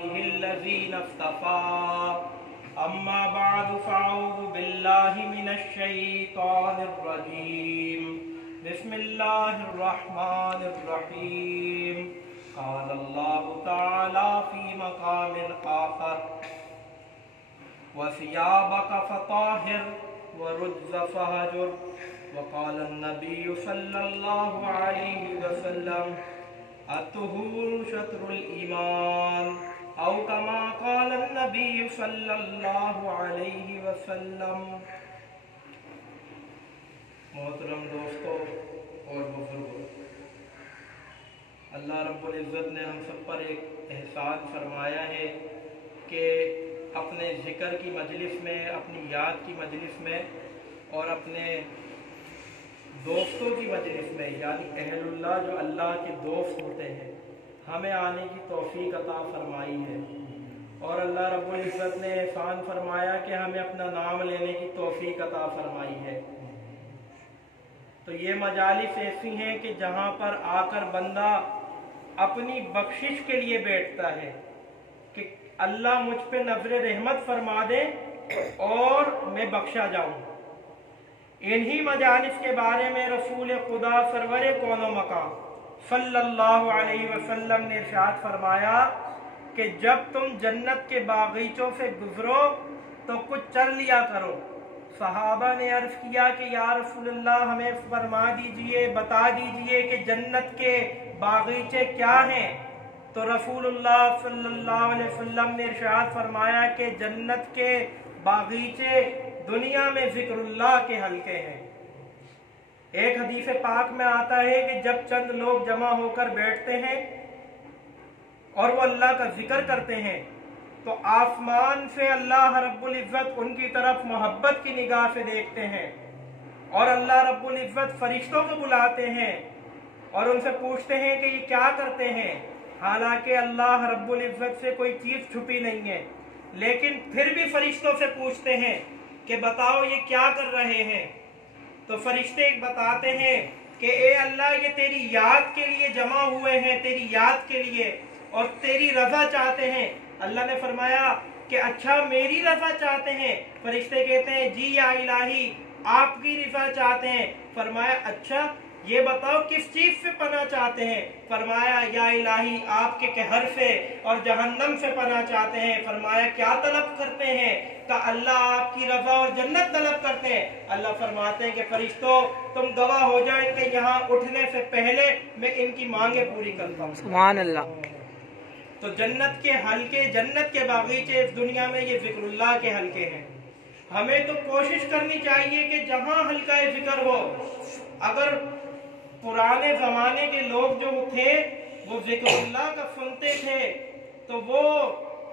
इबादिहिल्लज़ीना इस्तफ़ा अम्मा बअद फ़अऊज़ु बिल्लाहि मिनश शैतानिर रजीम बिस्मिल्लाहिर रहमानिर रहीम क़ाल अल्लाहु तआला फ़ी मक़ामिन आख़र वसियाबक फ़ताहिर वरुज्ज़ फ़हजुर वक़ाल अन्नबिय्यु सल्लल्लाहु अलैहि वसल्लम अत्तुहूरु शत्रुल ईमान औ कमा क़ाल अन्नबिय्यु सल्लल्लाहु अलैहि वसल्लम। मोहतरम दोस्तों और बुजुर्गों, अल्लाह रब्बुल इज़्ज़त ने हम सब पर एक एहसान फरमाया है कि अपने ज़िक्र की मजलिस में, अपनी याद की मजलिस में और अपने दोस्तों की मजलिस में, यानी अहलुल्लाह जो अल्लाह के दोस्त होते हैं, हमें आने की तौफीक अता फरमाई है। और अल्लाह रब्बुल इज़्ज़त ने एहसान फरमाया कि हमें अपना नाम लेने की तौफीक अता फरमाई है। तो ये मजालिस ऐसी हैं कि जहाँ पर आकर बंदा अपनी बख्शिश के लिए बैठता है कि अल्लाह मुझ पे नज़र रहमत फरमा दे और मैं बख्शा जाऊं। इन्हीं मजालिस के बारे में रसूल खुदा सरवर कौनो मकाम सल्लल्लाहु अलैहि वसल्लम ने इरशाद फरमाया कि जब तुम जन्नत के बागीचों से गुजरो तो कुछ चल लिया करो। सहाबा ने अर्ज किया कि या रसूलल्लाह, हमें फरमा दीजिए, बता दीजिए कि जन्नत के बागीचे क्या हैं। तो रसूलुल्लाह सल्लल्लाहु अलैहि वसल्लम ने इरशाद फरमाया कि जन्नत के बागीचे दुनिया में जिक्रुल्लाह के हल्के हैं। एक हदीस पाक में आता है कि जब चंद लोग जमा होकर बैठते हैं और वो अल्लाह का जिक्र करते हैं तो आसमान से अल्लाह रब्बुल इज़्ज़त उनकी तरफ मोहब्बत की निगाह से देखते हैं और अल्लाह रब्बुल इज़्ज़त फरिश्तों को बुलाते हैं और उनसे पूछते हैं कि ये क्या करते हैं। हालांकि अल्लाह रब्बुल इज़्ज़त से कोई चीज छुपी नहीं है, लेकिन फिर भी फरिश्तों से पूछते हैं कि बताओ ये क्या कर रहे हैं। तो फरिश्ते बताते हैं कि ए अल्लाह, ये तेरी याद के लिए जमा हुए हैं, तेरी याद के लिए और तेरी रजा चाहते हैं। अल्लाह ने फरमाया कि अच्छा, मेरी रजा चाहते हैं। फरिश्ते कहते हैं जी या इलाही, आपकी रजा चाहते हैं। फरमाया अच्छा, ये बताओ किस चीज से पनाह चाहते हैं। फरमाया या इलाही, आपके कहर से और जहन्नम से पनाह चाहते हैं। फरमाया क्या तलब करते हैं? का अल्लाह आपकी रजा और जन्नत तलब करते हैं। अल्लाह फरमाते हैं कि फरिश्तों, तुम गवाह हो जाए कि यहाँ उठने से पहले मैं इनकी मांगे पूरी करता हूँ। सुभान अल्लाह। तो जन्नत के हल्के, जन्नत के बागीचे इस दुनिया में ये जिक्रुल्लाह के हल्के हैं। हमें तो कोशिश करनी चाहिए कि जहाँ हल्का जिक्र हो, अगर पुराने जमाने के लोग जो थे वो जिक्रुल्लाह का सुनते थे तो वो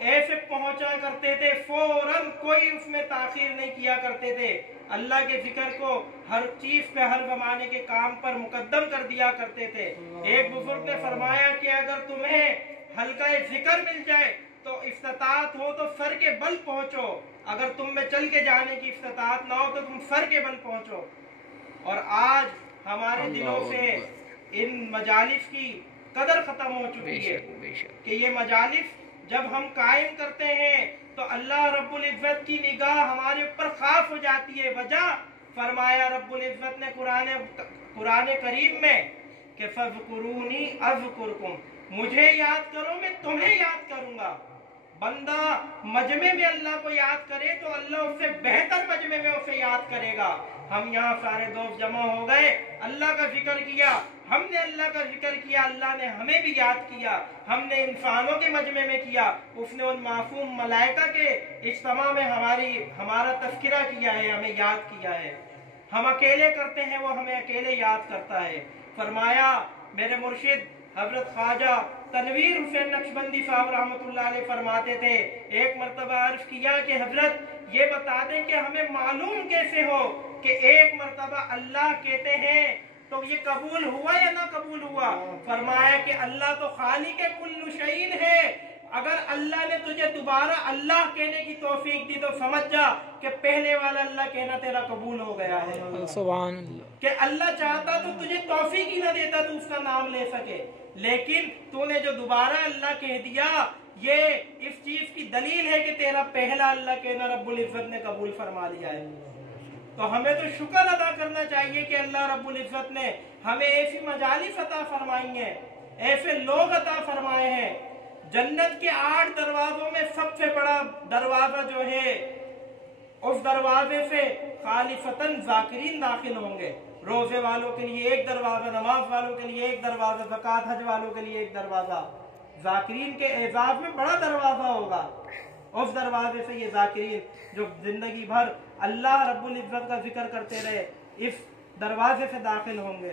ऐसे पहुंचा करते थे, फौरन कोई उसमें ताखीर नहीं किया करते थे। अल्लाह के जिक्र को हर चीज पे, हर जमाने के काम पर मुकद्दम कर दिया करते थे। एक बुजुर्ग ने फरमाया कि अगर तुम्हें हल्का जिक्र मिल जाए तो इस्तात हो तो सर के बल पहुंचो, अगर तुम में चल के जाने की इस्तात ना हो तो तुम सर के बल पहुंचो। और आज हमारे दिलों से इन मजालिस की कदर खत्म हो चुकी है कि ये मजालिस जब हम कायम करते हैं तो अल्लाह रब्बुल इज़्ज़त की निगाह हमारे ऊपर खास हो जाती है। वजह फरमाया रब्बुल इज़्ज़त ने कुरान करीम में कि फज़कुरूनी अज़कुरकुम, मुझे याद करो मैं तुम्हें याद करूंगा। बंदा मजमे में अल्लाह को याद करे तो अल्लाह उससे बेहतर मजमे में उसे याद करेगा। हम यहाँ सारे दोस्त जमा हो गए, अल्लाह का जिक्र किया, हमने अल्लाह का जिक्र किया, अल्लाह ने हमें भी याद किया। हमने इंसानों के मजमे में किया, उसने उन मासूम मलाइका के इज्तिमा में हमारा तज़किरा किया है, हमें याद किया है। हम अकेले करते हैं, वो हमें अकेले याद करता है। फरमाया मेरे मुर्शिद हजरत ख्वाजा तनवीर हुसैन नक्शबंदी साहब रहमतुल्लाह अलैह फरमाते थे, एक मरतबा अर्ज किया कि हजरत ये बता दें कि हमें मालूम कैसे हो कि एक मरतबा अल्लाह कहते हैं तो ये कबूल हुआ या ना कबूल हुआ। फरमाया कि अल्लाह तो खालिक कुल्लु शैइन है, अगर अल्लाह ने तुझे दोबारा अल्लाह कहने की तौफीक दी तो समझ जा कि पहले वाला अल्लाह कहना तेरा कबूल हो गया है। सुभान अल्लाह। कि अल्लाह चाहता तो तुझे तौफीक ही ना देता तू उसका नाम ले सके, लेकिन तूने जो दोबारा अल्लाह कह दिया, ये दलील है कि तेरा पहला अल्लाह के ना रब्बुल इज्जत ने कबूल फरमा लिया है। तो हमें तो शुक्र अदा करना चाहिए कि अल्लाह रब्बुल इज्जत ने हमें ऐसी मजालिस अता फरमाई हैं, ऐसे लोग अता फरमाए हैं। जन्नत के 8 दरवाजों में सबसे बड़ा दरवाजा जो है, उस दरवाजे से खालिफतन जाकिरीन दाखिल होंगे। रोजे वालों के लिए एक दरवाजा, नमाज वालों के लिए एक दरवाजा, ज़कात हज वालों के लिए एक दरवाजा, जाकिरीन के एजाज में बड़ा दरवाजा होगा। उस दरवाजे से ये जाकिरीन जो जिंदगी भर अल्लाह रब्बुल इज्जत का जिक्र करते रहे, इस दरवाजे से दाखिल होंगे।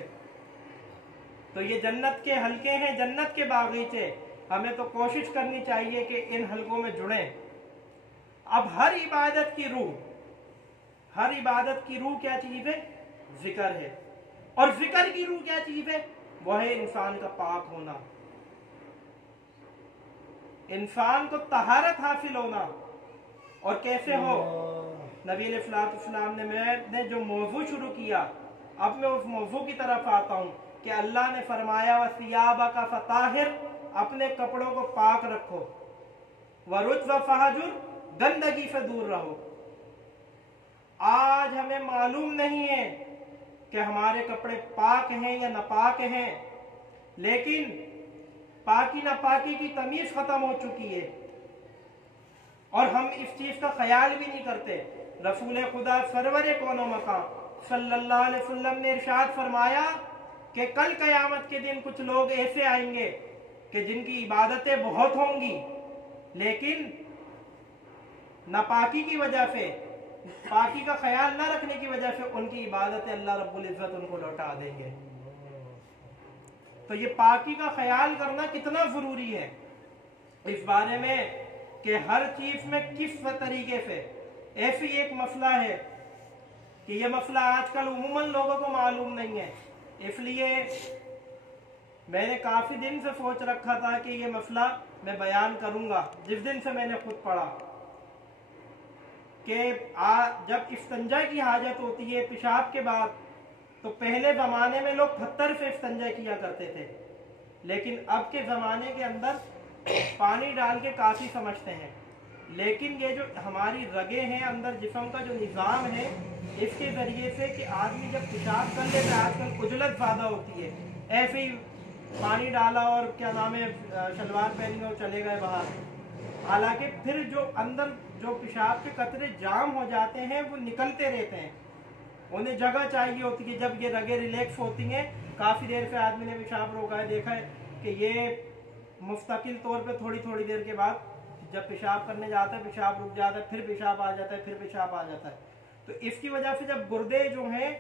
तो ये जन्नत के हलके हैं, जन्नत के बागीचे। हमें तो कोशिश करनी चाहिए कि इन हलकों में जुड़ें। अब हर इबादत की रूह क्या चीज है? जिक्र है। और जिक्र की रूह क्या चीज है? वह है इंसान का पाक होना, इंसान को तहारत हासिल होना। और कैसे हो? नबी अलैहिस्सलाम ने जो मौजू शुरू किया, अब मैं उस मौजू की तरफ आता हूं कि अल्लाह ने फरमाया वसियाबा का फताहिर, अपने कपड़ों को पाक रखो, वरुज व फहजुर, गंदगी से दूर रहो। आज हमें मालूम नहीं है कि हमारे कपड़े पाक हैं या नापाक हैं, लेकिन पाकी नापाकी की तमीज खत्म हो चुकी है और हम इस चीज का ख्याल भी नहीं करते। रसूल खुदा सरवर कौनो मकाम सल्लल्लाहु अलैहि वसल्लम ने इरशाद फरमाया कि कल कयामत के दिन कुछ लोग ऐसे आएंगे कि जिनकी इबादतें बहुत होंगी, लेकिन नापाकी की वजह से, पाकी का ख्याल न रखने की वजह से उनकी इबादतें अल्लाह रब्बुल इज्जत उनको लौटा देंगे। तो ये पाकी का ख्याल करना कितना जरूरी है इस बारे में कि हर चीज में किस तरीके से। ऐसी एक मसला है कि यह मसला आजकल उमूमन लोगों को मालूम नहीं है, इसलिए मैंने काफी दिन से सोच रखा था कि यह मसला मैं बयान करूंगा। जिस दिन से मैंने खुद पढ़ा कि जब इस्तिंजा की हाजत होती है पेशाब के बाद, तो पहले जमाने में लोग पत्थर से इस्तिंजा किया करते थे, लेकिन अब के जमाने के अंदर पानी डाल के काफी समझते हैं। लेकिन ये जो हमारी रगे हैं अंदर, जिस्म का जो निज़ाम है, इसके जरिए से कि आदमी जब पेशाब कर लेता है, आजकल उजलत ज्यादा होती है, ऐसे ही पानी डाला और क्या नाम है शलवार पहनी और चले गए बाहर, हालांकि फिर जो अंदर जो पेशाब के कतरे जाम हो जाते हैं वो निकलते रहते हैं, उन्हें जगह चाहिए होती है। जब ये रगे रिलैक्स होती हैं, काफ़ी देर से आदमी ने पेशाब रोका है, देखा है कि ये मुस्तकिल तौर पे थोड़ी थोड़ी देर के बाद जब पेशाब करने जाता है, पेशाब रुक जाता है, फिर पेशाब आ जाता है, फिर पेशाब आ जाता है। तो इसकी वजह से जब गुर्दे जो हैं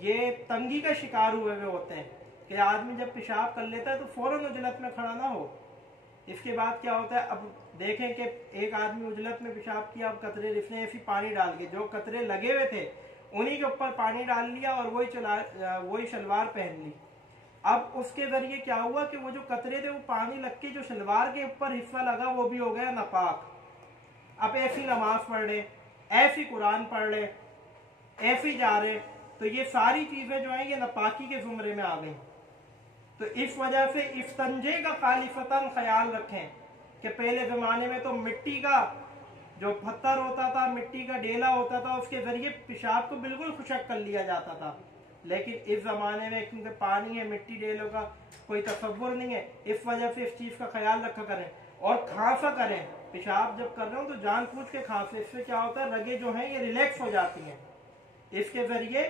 ये तंगी का शिकार हुए हुए होते हैं कि आदमी जब पेशाब कर लेता है तो फौरन उजलत में खड़ा ना हो। इसके बाद क्या होता है, अब देखें कि एक आदमी उजलत में पेशाब किया, अब कतरे रिफने ऐसी पानी डाल के, जो कतरे लगे हुए थे उन्हीं के ऊपर पानी डाल लिया और वही शलवार पहन ली। अब उसके जरिए क्या हुआ कि वो जो कतरे थे वो पानी लग के जो शलवार के ऊपर हिस्सा लगा वो भी हो गया नापाक। अब ऐसी नमाज पढ़ रहे, ऐसी कुरान पढ़ रहे, ऐसी जा रहे, तो ये सारी चीजें जो है ये नापाकी के जुमरे में आ गई। तो इस वजह से इस्तिंजे का खालिफतन ख्याल रखें कि पहले जमाने में तो मिट्टी का जो पत्थर होता था, मिट्टी का डेला होता था, उसके जरिए पेशाब को बिल्कुल खुशक कर लिया जाता था। लेकिन इस जमाने में क्योंकि पानी है, मिट्टी डेलों का कोई तसव्वुर नहीं है, इस वजह से इस चीज का ख्याल रखा करें। और खांसा करें, पेशाब जब कर रहे हो तो जानबूझ के खांसे, इससे क्या होता है रगे जो हैं ये रिलैक्स हो जाती हैं, इसके जरिए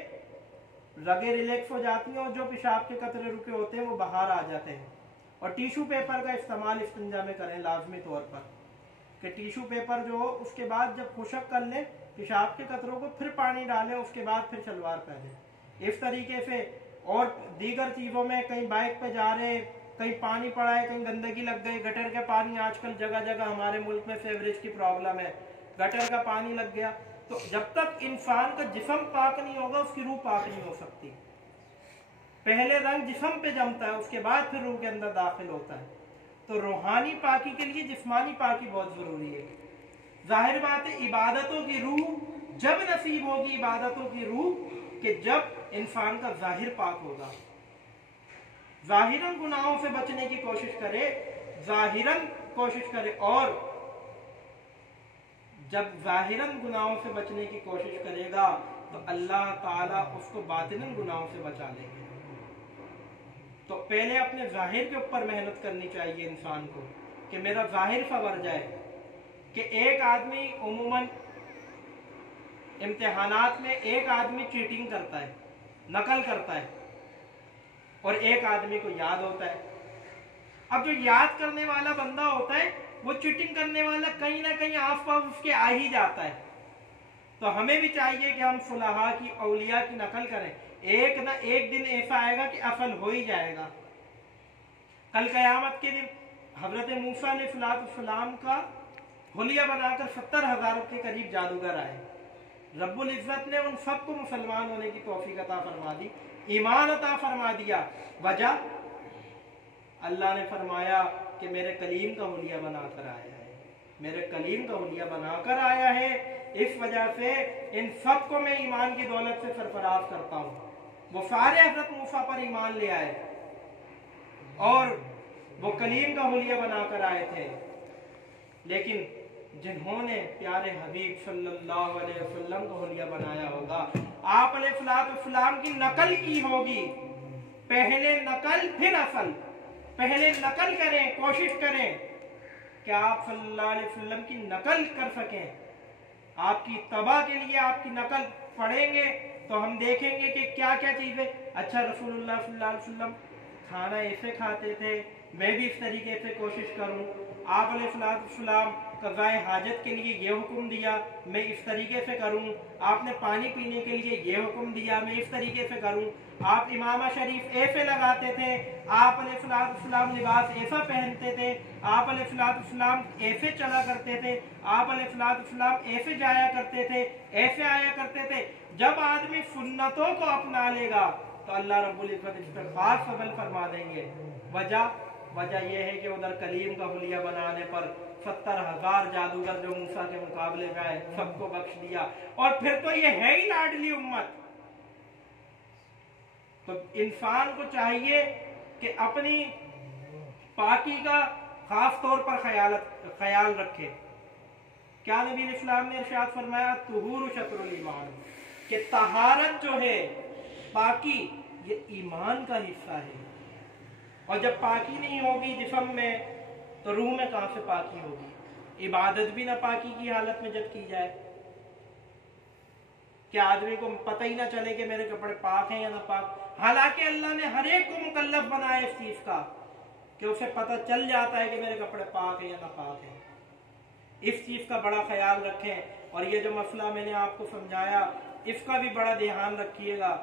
रगे रिलैक्स हो जाती हैं और जो पेशाब के कतरे रुके होते हैं वो बाहर आ जाते हैं। और टिश्यू पेपर का इस्तेमाल इस्तिंजा में करें लाजमी तौर पर, कि टिश्यू पेपर जो हो उसके बाद जब खुशक कर लें पेशाब के कतरों को, फिर पानी डालें, उसके बाद फिर शलवार पहनें। इस तरीके से और दीगर चीज़ों में, कहीं बाइक पे जा रहे, कहीं पानी पड़ा है, कहीं गंदगी लग गई, गटर के पानी आजकल जगह जगह हमारे मुल्क में सीवरेज की प्रॉब्लम है, गटर का पानी लग गया, तो जब तक इंसान का जिस्म पाक नहीं होगा उसकी रूह पाक नहीं हो सकती। पहले रंग जिस्म पे जमता है, उसके बाद फिर रूह के अंदर दाखिल होता है। तो रूहानी पाकी के लिए जिस्मानी पाकी बहुत जरूरी है। जाहिर बात है इबादतों की रूह जब नसीब होगी, इबादतों की रूह कि जब इंसान का जाहिर पाक होगा। जाहिरन गुनाहों से बचने की कोशिश करे, जाहिरन कोशिश करे, और जब ज़ाहिरन गुनाहों से बचने की कोशिश करेगा तो अल्लाह ताला उसको बातिनन गुनाहों से बचा लेंगे। तो पहले अपने ज़ाहिर के ऊपर मेहनत करनी चाहिए इंसान को कि मेरा ज़ाहिर संवर जाए। कि एक आदमी उमूमन इम्तिहानात में एक आदमी चीटिंग करता है, नकल करता है, और एक आदमी को याद होता है। अब जो याद करने वाला बंदा होता है वो चीटिंग करने वाला कहीं ना कहीं आसपास उसके आ ही जाता है। तो हमें भी चाहिए कि हम फुलाहा की, औलिया की नकल करें। एक ना एक दिन ऐसा आएगा कि असल हो ही जाएगा। कल क़यामत के दिन हजरत मूसा अलैहिस्सलाम का हुलिया बनाकर 70,000 के करीब जादूगर आए। रब्बुल इज़्ज़त ने उन सबको मुसलमान होने की तौफीक अता फरमा दी, ईमान अता फरमा दिया। वजह अल्लाह ने फरमाया कि मेरे कलीम का हुलिया बनाकर आया है, मेरे कलीम का हुलिया बनाकर आया है। इस वजह से इन सबको मैं ईमान की दौलत से सरफराज करता हूँ। वो सारे हज़रत मूसा पर ईमान ले आए और वो कलीम का हुलिया बनाकर आए थे। लेकिन जिन्होंने प्यारे हबीब सल्लल्लाहु अलैहि वसल्लम का हुलिया बनाया होगा, आप अलैहिस्सलाम की नकल की होगी। पहले नकल फिर असल। पहले नकल करें, कोशिश करें कि आप सल्लल्लाहु अलैहि वसल्लम की नकल कर सकें। आपकी तबा के लिए आपकी नकल पढ़ेंगे तो हम देखेंगे कि क्या क्या चीज़ें, अच्छा रसूलुल्लाह सल्लल्लाहु अलैहि वसल्लम खाना ऐसे खाते थे, मैं भी इस तरीके से कोशिश करूं। आप अलैहिस्सलाम क़ज़ाए हाजत के लिए ये हुक्म दिया, मैं इस तरीके से करूं। आपने पानी पीने के लिए ये हुक्म दिया, मैं इस तरीके से करूं। आप इमामा शरीफ ऐसे लगाते थे, आप अलैहिस्सलाम लिबास ऐसा पहनते थे, आप अलैहिस्सलाम ऐसे चला करते थे, आप अलैहिस्सलाम ऐसे जाया करते थे, ऐसे आया करते थे। जब आदमी सुन्नतों को अपना लेगा तो अल्लाह रब्बुल इज़्ज़त इस पर खास फजल फरमा देंगे। वजह यह है कि उधर कलीम का हुलिया बनाने पर 70,000 जादूगर जो मूसा के मुकाबले में आए सबको बख्श दिया। और फिर तो ये है ही लाडली उम्मत। तो इंसान को चाहिए कि अपनी पाकी का खास तौर पर ख्याल रखे। क्या नबी इस्लाम ने इरशाद फरमाया, तुहूर शत्रुल ईमान, कि तहारत जो है, पाकी, ये ईमान का हिस्सा है। और जब पाकी नहीं होगी जिस्म में तो रूह में कहां से पाकी होगी। इबादत भी ना पाकी की हालत में जब की जाए, कि आदमी को पता ही ना चले कि मेरे कपड़े पाक हैं या ना पाक। हालांकि अल्लाह ने हर एक को मुकल्लफ बनाया इस चीज का कि उसे पता चल जाता है कि मेरे कपड़े पाक हैं या ना पाक हैं। इस चीज का बड़ा ख्याल रखें। और ये जो मसला मैंने आपको समझाया इसका भी बड़ा ध्यान रखिएगा।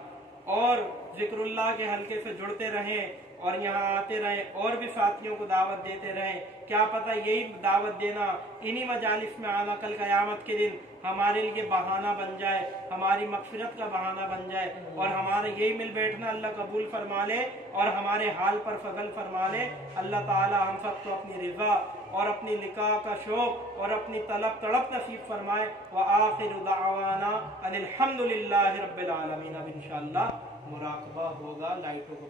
और जिक्रुल्लाह के हल्के से जुड़ते रहें और यहाँ आते रहें और भी साथियों को दावत देते रहें। क्या पता यही दावत देना, इन्हीं मजालिस में आना कल क़यामत के दिन हमारे लिए बहाना बन जाए, हमारी मग़फ़िरत का बहाना बन जाए और हमारे यही मिल बैठना अल्लाह कबूल फरमा ले और हमारे हाल पर फजल फरमा ले। अल्लाह ताला हम सबको अपनी रिज़ा और अपनी लिक़ा का शौक़ और अपनी तलब तड़प नसीब फरमाए। व आखिरु दअवाना अनिल हम्दुलिल्लाहि रब्बिल आलमीन। अब इंशाअल्लाह मुराक़बा होगा लाइटों को